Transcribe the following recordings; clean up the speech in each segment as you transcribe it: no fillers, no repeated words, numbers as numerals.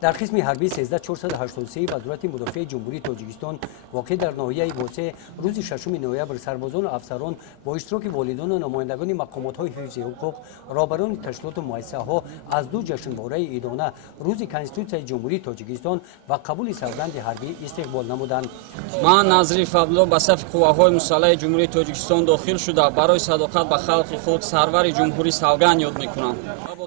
در قسم حربی 13483 وزارت مدافع جمهوری تاجیکستان واقع در ناحیه واسه روز 6 نوامبر سربازان و افسران با اشتراک والدان و نمایندگان مقامات‌های حفظ حقوق رهبران تشکیلات و مؤسسه‌ها از دو جشنواره ایدانه روز کنستیتوسیای جمهوری تاجیکستان و قبول سوگند حربی استقبال نمودند. من نظریف عبدالله به صف قواهای مسلح جمهوری تاجیکستان داخل شده برای صداقت به خلق خود سرور جمهوری سوگند یاد می‌کنم.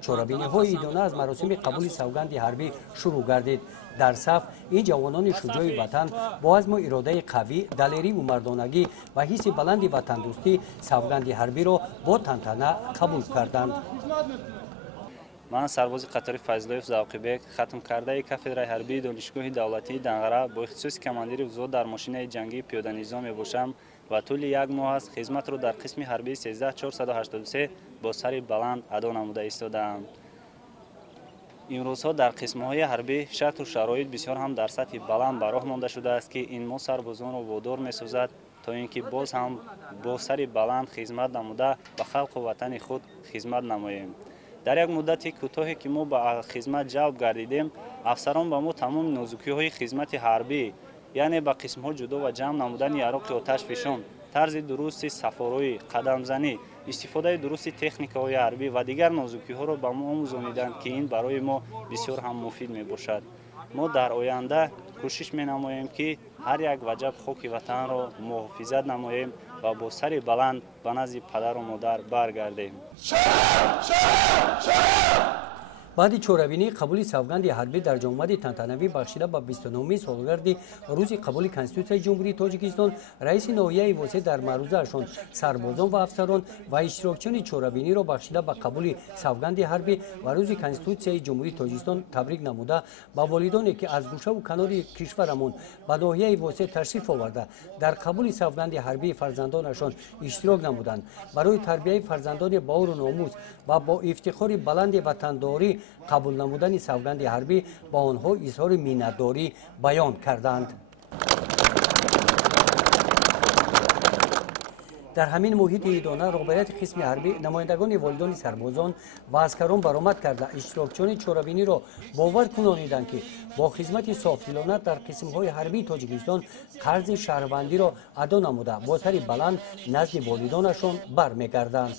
چرابینی‌های ایدانه از مراسم قبول سوگند حربی شروع گردید. در صف این جوانان شجاع وطن با عزم و اراده قوی، دلیری و مردانگی و حس بلند وطن دوستی سوگند حربی را با تنتنه قبول کردند. من سرباز قطاری فضلایف زاوقیبک ختم کرده کافدرای حربی دانشگاه دولتی دنغره با اختصاص کماندیر وزود در ماشین جنگی پیاده نظام میباشم و طول یک ماه از خدمت را در قسم حربی 13483 با سر بلند ادا نموده ایستادم. امروزها در قسم‌های حربی شرط و شرایط بسیار هم در سطح بلند به راه مانده شده است که این ما سربازان را وادار می‌سازد تا اینکه باز هم با سر بلند خدمت نموده به خلق و وطن خود خدمت نماییم. در یک مدت کوتاهی که ما به خدمت جلب گردیدیم، افسران به ما تمام نازکی‌های خدمت حربی یعنی به قسم‌ها جدا و جمع نمودن یراق آتش فشان، طرز درست سفاره‌ای، قدم زنی، استفاده درست تکنیک‌های حربی و دیگر نازکی‌ها را به ما آموزانیدند که این برای ما بسیار هم مفید میباشد. ما در آینده کوشش می‌نماییم که هر یک وجب خاک وطن را محافظت نماییم و با سر بلند به نزد پدر و مادر برگردیم. بعد چورابینی قبول سوگند حربی در جمعه تنتنوی بخشیده به 29 سالگرد روز قبول کنستیتوسیای جمهوری تاجیکستان، رئیس ناحیه واسه در معروضه‌شان سربازان و افسران و اشتراکچیان چورابینی را بخشیده به قبول سوگند حربی و روز کنستیتوسیای جمهوری تاجیکستان تبریک نموده با والدانی که از گوشه و کنار کشورمون به ناحیه واسه تشریف آورده در قبول سوگند حربی فرزندانشان اشتراک نمودند، برای تربیت فرزندان با اور و ناموس و با افتخار بلند وطنداری قبول نمودن سوگند حربی با آنها اظهار منتداری بیان کردند. در همین محیط ایدانه رهبریت قسم حربی نمایندگان والدان سربازان و عسکران برآمد کرده اشتراکچیان چورابینی را باور کنانیدند که با خدمت صافدلانه در قسم‌های حربی تاجیکستان قرض شهروندی را ادا نموده با سر بلند نزد والدانشان برمیگردند.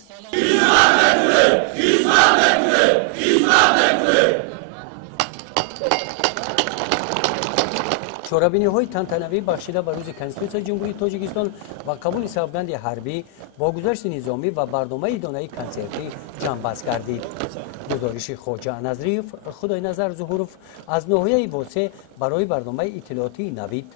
چورابینی‌های تنتنوی بخشیده به روز کنستیتوسیای جمهوری تاجیکستان و قبول سوگند حربی با گذشت نظامی و برنامه ایدانه کنسرتی جنببست گردید. گزارش خواجه نظریف خدای نظر ظهورف از ناحیه واسه برای برنامه اطلاعاتی نوید.